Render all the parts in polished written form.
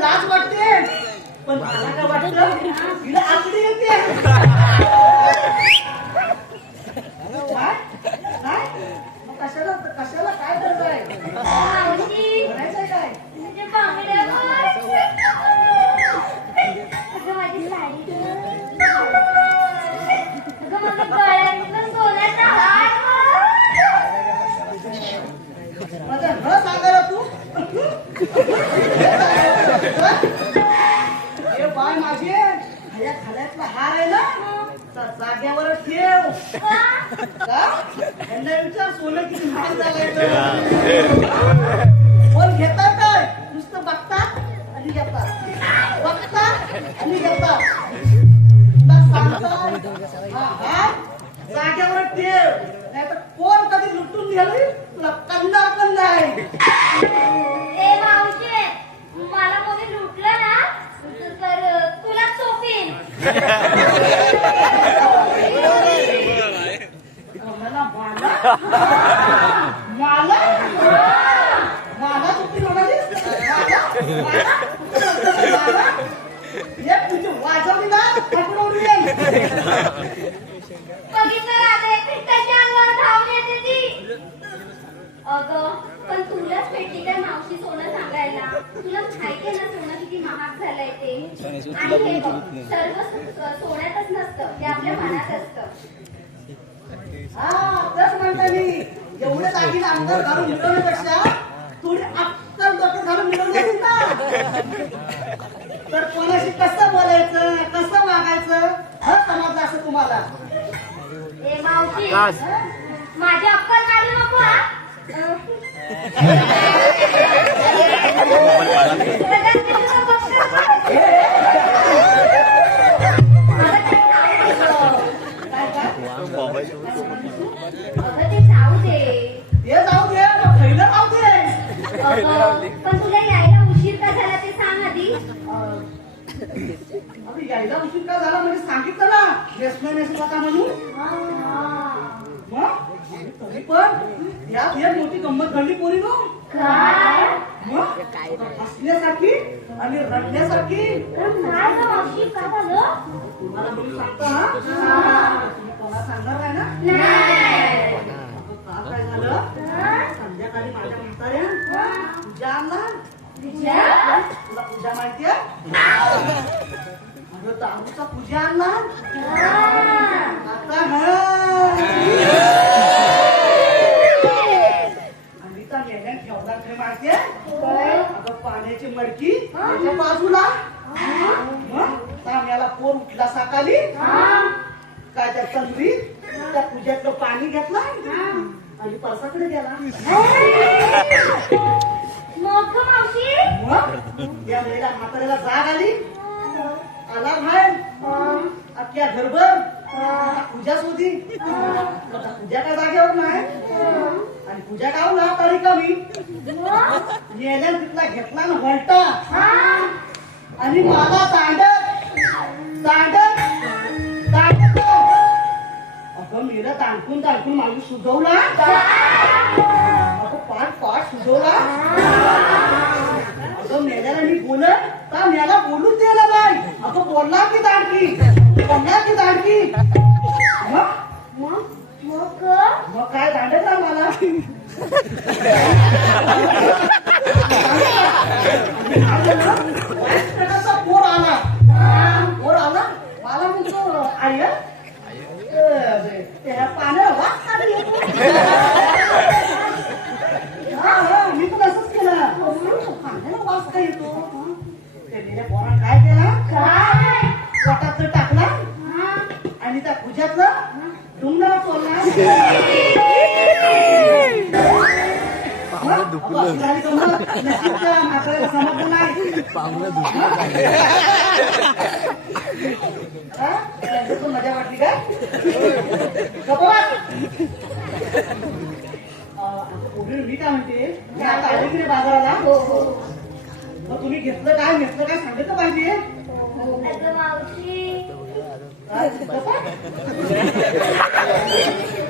लाज वाटते पण मला काय वाटतं तिला आकडी येते. काय काय कशाला कशाला काय करताय करायचंय काय माझी साडी गळ्यातलं सोन्याचा हार माझा न सांगायला तू हे बाय माझे ह्या खाल्यातला हार आहे ना तर जाग्यावर ठेव का यांना विचार सोनं किती महाग झालंय. कोण घेतात काय नुसतं बघतात आणि घेतात बघतात आणि घेतात तुला सांगतात हा जाग्यावर ठेव नाही तर कोण कधी लुटून गेली तुला कंदा पण नाही. ए मावशी मला कोणी लुटलं ना तर तुला सोपीन. मला मला मला सुट्टी म्हणालीस मला एक तुझी वाजवली ना पकडून येईल. बघितलं राधे त्याच्या अंगावर धावून येते ती. अगं पण तुलाच भेटली काय मावशी सोनं सांगायला. तुला माहितीये ना सोनं किती महाग झालंय ते. आणि हे बघ सर्व सोन्यातच नसतं ते आपल्या मनात असतं. हा तेच म्हणते मी एवढे दागिने अंगावर घालून मिळवण्यापेक्षा थोडी अक्कल डोक्यात घालून मिळवली ना तर कोणाशी कसं बोलायचं कसं वागायचं हे समजलं असं तुम्हाला. ए मावशी माझी अक्कल काढू नको हा. अगं ते जाऊ दे हे जाऊ दे पहिलं जाऊ दे. पण तुला यायला उशीर का झाला ते सांग आधी. अरे यायला उशीर का झाला म्हणजे सांगितलं ना नेसला का म्हणून. मग तरी पण यात एक मोठी गंमत घडली पोरी नो. काय मग हसण्यासाठी आणि रडण्यासाठी काय गं मावशी काय झालं. तुम्हाला मी सांगतो हा तुम्ही कोणाला सांगणार नाही ना. नाही काल काय झालं संध्याकाळी माझ्या म्हाताऱ्या पूजा आणला. तुझ्या तुला पूजा माहितीये अगं दारूचा पूजा आणला. आता आणि त्या मेल्यान ठेवला काय माहितीये अगं पाण्याची मडकी त्याच्या बाजूला. मग तांब्याला पोर उठला सकाळी काय त्या तंद्रीत त्या पूजेतलं पाणी घेतलं आणि परसाकडे गेला. मग गं मावशी मग त्या वेळेला म्हाताऱ्याला जाग आली. आला बाहेर अख्ख्या घरभर पूजाच होती. पूजा काय जागेवर नाही आणि पूजा गावला तरी कमी मेल्या तिथला घेतला ना वळटा आणि मला तांडत तांडत तांडत अगं मेलं तांडकून तांडकून माझी सुजवला. अगं पाठ पाठ सुजवला. अगं मेल्याला मी बोलत का मला बोलूच द्यायला बाई. अगं बोलला की दांडकी बोलला की दांडकी. मग काय दांडत ना मला. पोर आला पोर आला मला म्हणतो आई त्या पाण्याला वास का येतो. मी पण असंच केलं पाण्याला वास का येतो. त्या पोरानं काय केलं पोटात टाकला आणि त्या पूजातलं डुंगरात सोडला. समजलं नाही मजा वाटली काय. मी काय म्हणते मी आता आले की बाजाराला. मग तुम्ही घेतलं काय सांगितलं पाहिजे. मावशी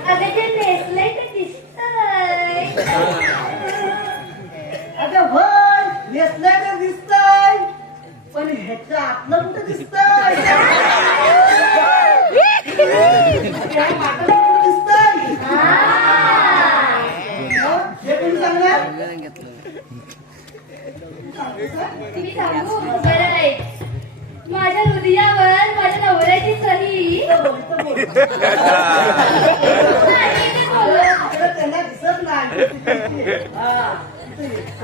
अगं ते नेसलंय ते दिसतंय. अगं होय नेसलंय ते दिसतंय पण ह्याच्या आतलं कुठे दिसतंय? ह्या माठाला कुठे दिसतंय? हे कोणी सांगणार? मी सांगू बरं आहे. माझ्या हृदयावर माझ्या नवऱ्याची सही. त्यांना दिसत नाही.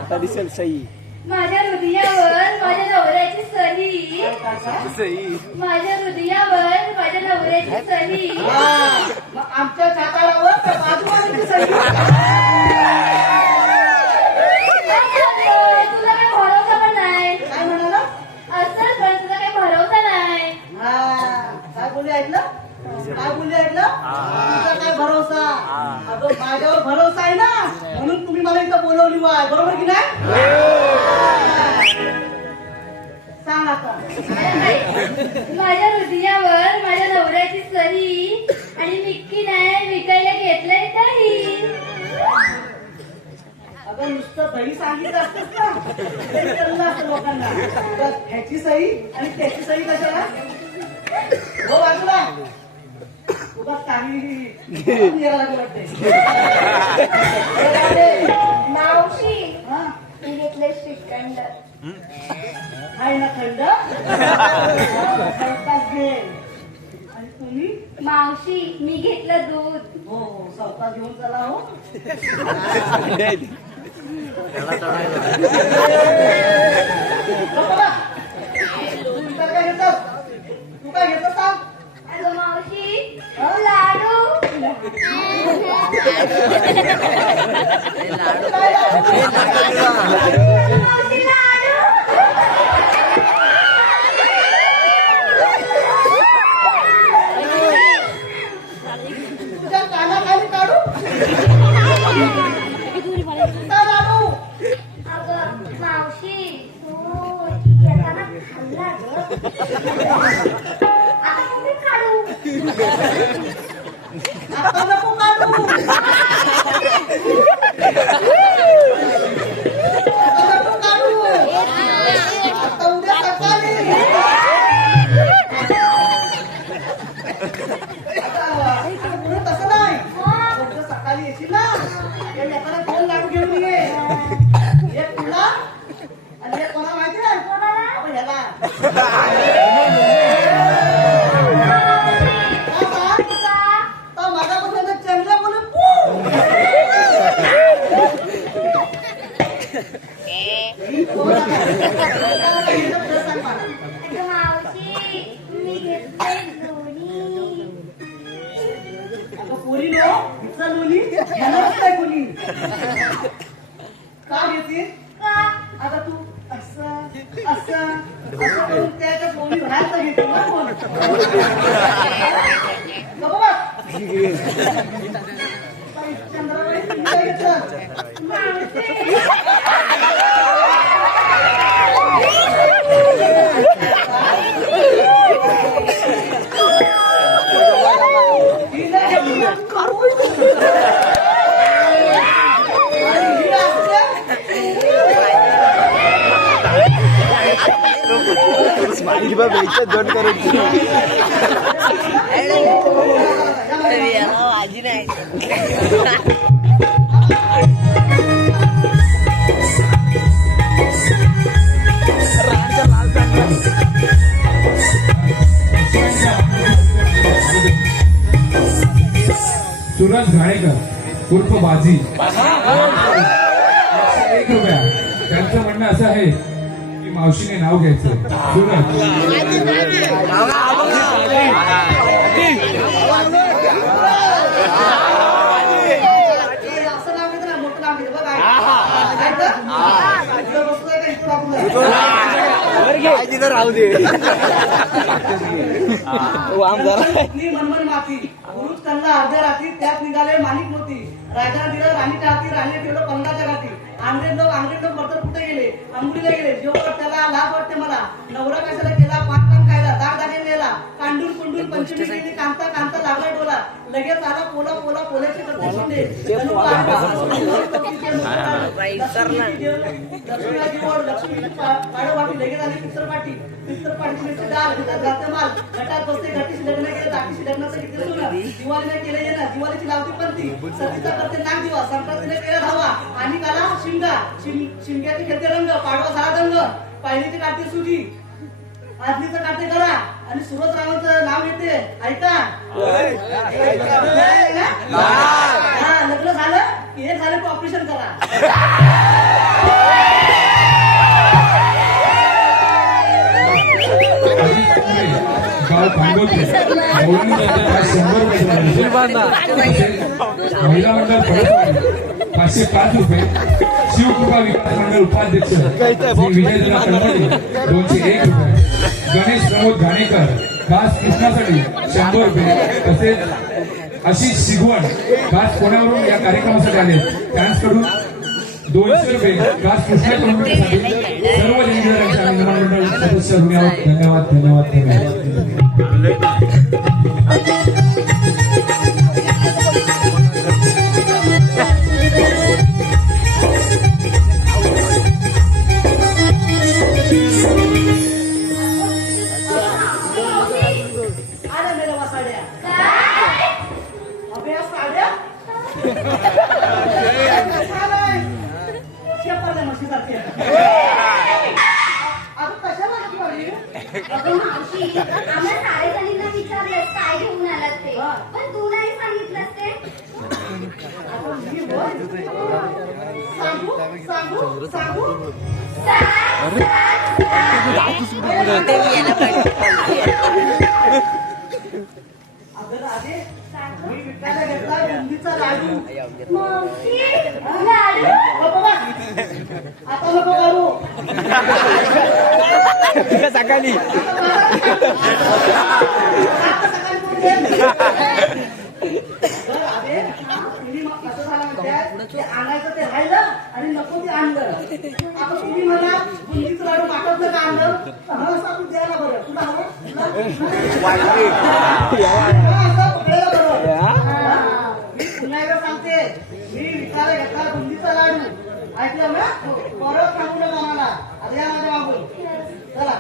आता दिसेल सही. माझ्या हृदयावर माझ्या नवऱ्याची सही. माझ्या हृदयावर माझ्या नवऱ्याची सही. मग आमच्या छाताडावर त्या बाजूबाजूची सही. तुला काही भरोसा पण नाही. काय म्हणाला? असं पण तुला काही भरोसा नाही. काय बोलले ऐकलं? काय बोलले ऐकलं? तुमचा काय भरोसा? अगं माझ्यावर भरोसा आहे ना, म्हणून तुम्ही मला इथं बोलवली वाय, बरोबर की नाही? सांग आता. माझ्या हृदयावर माझ्या नवऱ्याची सही आणि मिक्की नाही विकायला घेतलंय दही. अगं नुसतं दही सांगितलं असतंच ना, ते विचारलं असतं लोकांना. तर ह्याची सही आणि त्याची सही कशाला? हो बाजूला उगाच काही निघाला वाटते. मावशी हा मी घेतलंय श्रीखंड. आहे ना थंड? सावकाश घे. आणि तुम्ही? मावशी मी घेतलं दूध. हो सावकाश घेऊन चला हो. बाबा, तू काय घेतोस? तू काय घेतोस सांग? अगं मावशी लाडू. मावशी लाडू. तुझ्या कानाखाली काढू? कुठं लाडू? अगं मावशी तू येताना खाल्ला ग. आता तुम्ही काढू. आता नको काढू. आता नको काढू. आता उद्या सकाळी. आता तसं नाही. उद्या सकाळी येशील ना, या लेकराला 2 लाडू घेऊन ये. एक तुला आणि एक कोणा माहिती आहे? आपण ह्याला. तर माझ्यापासून चांगलं म्हणून अगं मावशी मी घेतलंय दोन्ही. पोरी नो लोणी घेणारच नाही कोणी. का घेते? का? आता तू असं असं असं करून त्याच्या लोणी भरायचं घेते ना कोण? बाबा चंद्राबाई तुम्ही काय घेतलं? बेइज्जत दोन करून आजी नाही. सुरज घाणेकर उर्फ बाजी 1 रुपया. त्यांचं म्हणणं असं आहे की मावशीने नाव घ्यायचं. सुरज असं नाव घेतं ना, मोठं नाव घेतं बघ. इथं बसलोय का इथं आपण? राहू दे. मी मनमन माती पुरुष कल्ला अर्ध्या रात्री त्यात निघाले माणिक मोती. राजाला दिलं राणीच्या हाती, राणीने ठेवलं पंगाच्या घाटी. अंग्रेज लोक मरतर कुठे गेले? अंगुलीला गेले. जेव्हा त्याला लाज वाटते मला, नवरा कशाला केला? पान खायला, दाग दागिने नेला, कांडून कुंडून पंचमी गेली कांता कांता लागला डोला लगेच आला पोला पोला पोल्याची करते शिंदे लक्ष्मीची गोड लक्ष्मीची पाडोवाटी लगेच आली पित्रपाटी पित्रपाटीची डाळ घटात घालते माल घटात बसते घटीशी लग्न केलं टाकीशी लग्नाचं किती सोनं दिवाळीने केलं येणं दिवाळीची लावती पंथी सतीचा करते नाग दिवा संक्रांतीने केला धावा आणि काला शिमगा शिमग्याचे खेळते रंग पाडवा झाला दंग पाहिलीची काढते सुजी आदलीचं काढते गळा आणि सुरतरावांचं नाव येते ऐका हा लग्न झालं की हे झालं की ऑपरेशन करा गाव भांडवते महिला मंडळ परतवाडी 505 रुपये शिवकृपा विकास मंडळ उपाध्यक्ष श्री विजयदुला कळमडी 201 रुपये गणेश प्रमोद घाणेकर खास कृष्णासाठी 100 रुपये तसेच आशिष शिगवण खास पुण्यावरून या कार्यक्रमासाठी आले त्यांच्याकडून 200 रुपये खास कृष्णा कळमडीसाठी सर्व जयंतीरावांच्या निर्माण मंडळ सदस्य धन्यवाद धन्यवाद धन्यवाद धन्यवाद आम्हाला साडेजणींना विचारलं काय घेऊन आलात ते पण तू नाही सांगितलंस ते आता नको करू सकाळी आणायचं ते राहिलं आणि नको ते आणलं आता तुम्ही म्हणा बुंदीचं लाडू पाठवलं का आणलं असं तू द्यायला बरं तुला हवं मी पुन्हा एकदा सांगते मी विकायला घेतला बुंदीचा लाडू ऐकलं ना परत सांगू नका मला आता या माझ्या मागून चला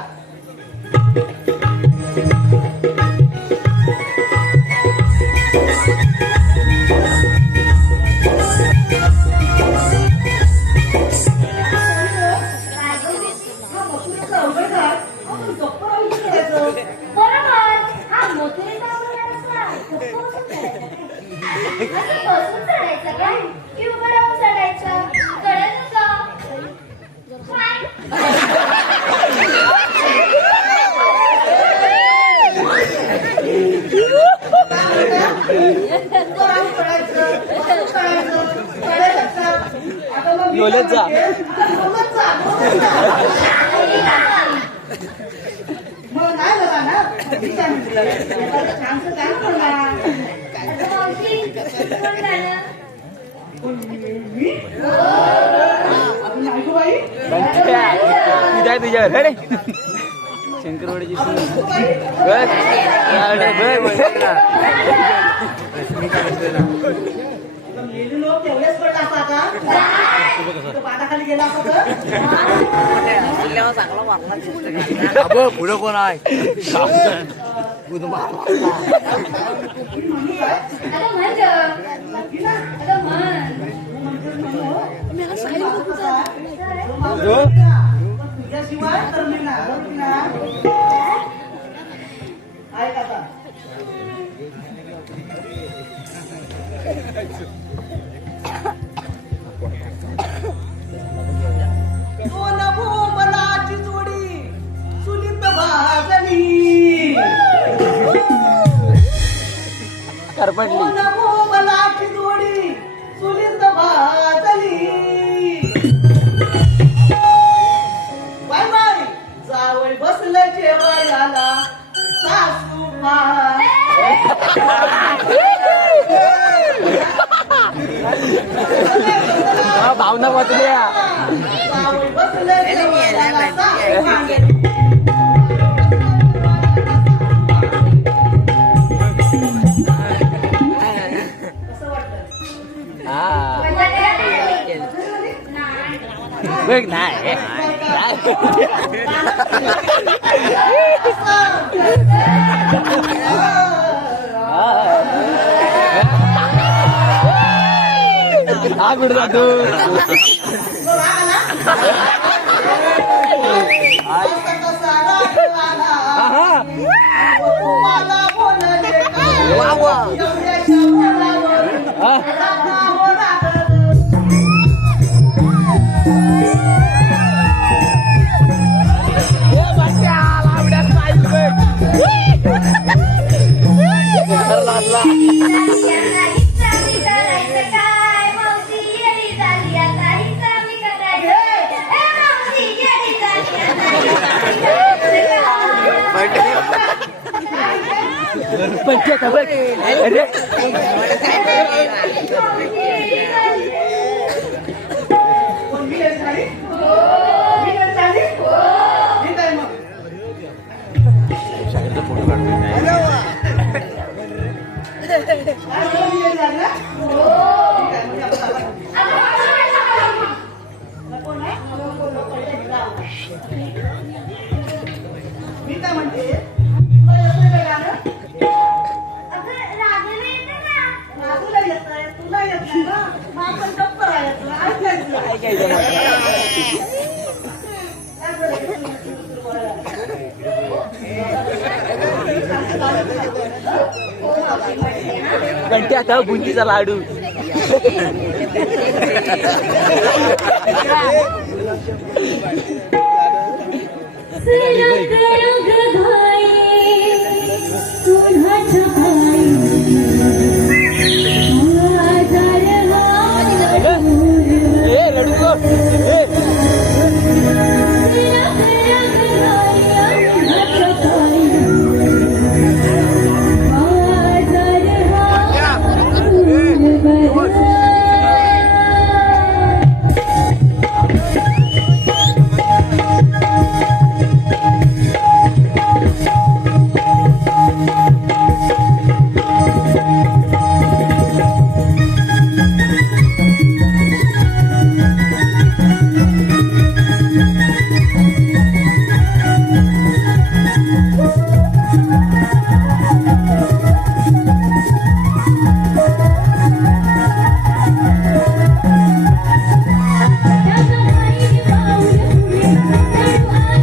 नॉलेज जा मग नाही बघा ना छानस काय करणार तुझ्या रे शंकरवाडीची मेलू लोक तेवढेच पडला असता का पाटाखाली गेला असता पुढं कोण आहे तुझ्याशिवाय तर मी ना ऐक आता दोन भोमलाची जोडी सुनीत भाजली करपटली दोन भोमलाची जोडी सुनीत भाजली बाय बाय जावळ बसलं जेवायला सासू भावना वाचल्या बसलं जेवायला सासू नाही हा कुठे जातो अरे मी काय म्हणते तुला येत आहे तुला येत नाही ना मग आपण गप्प राहायचं ऐकायचं कंटी आता बुंदीचा लाडू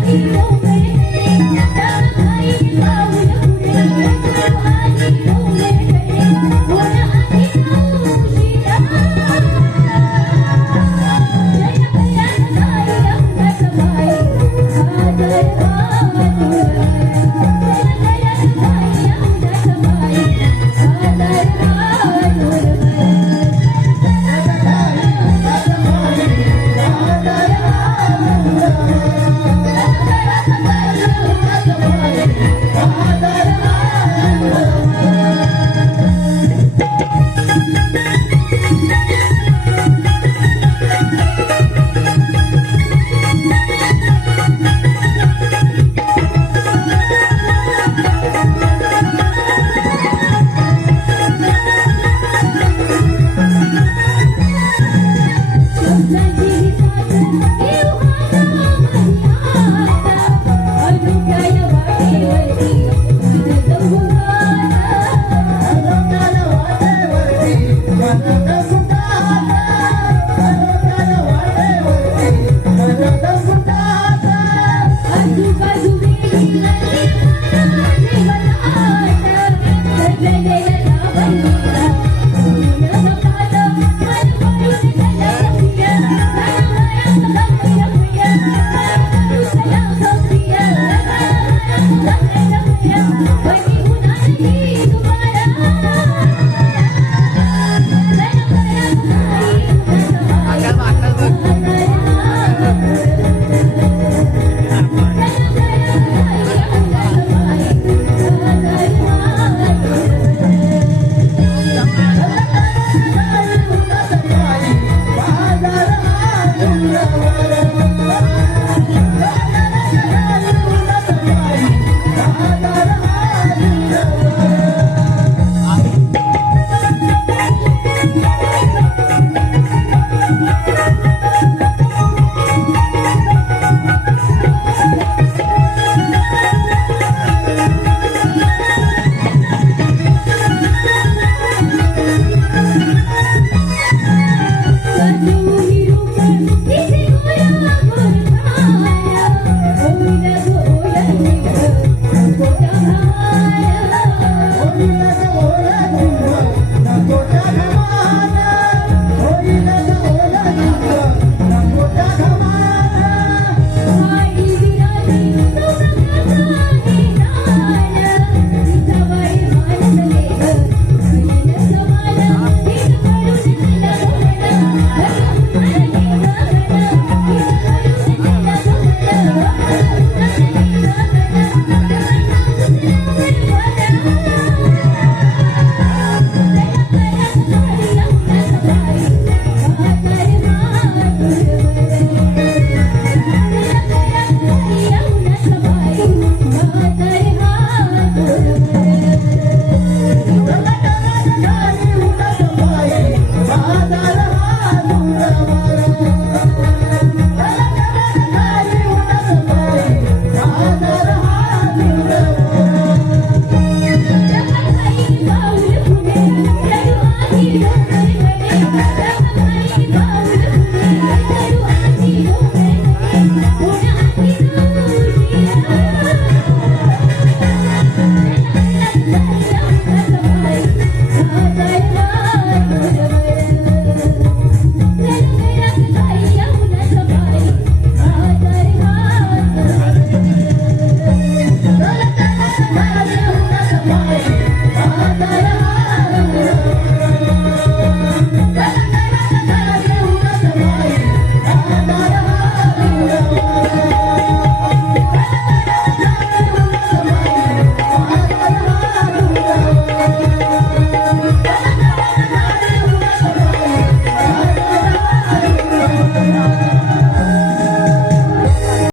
Hero.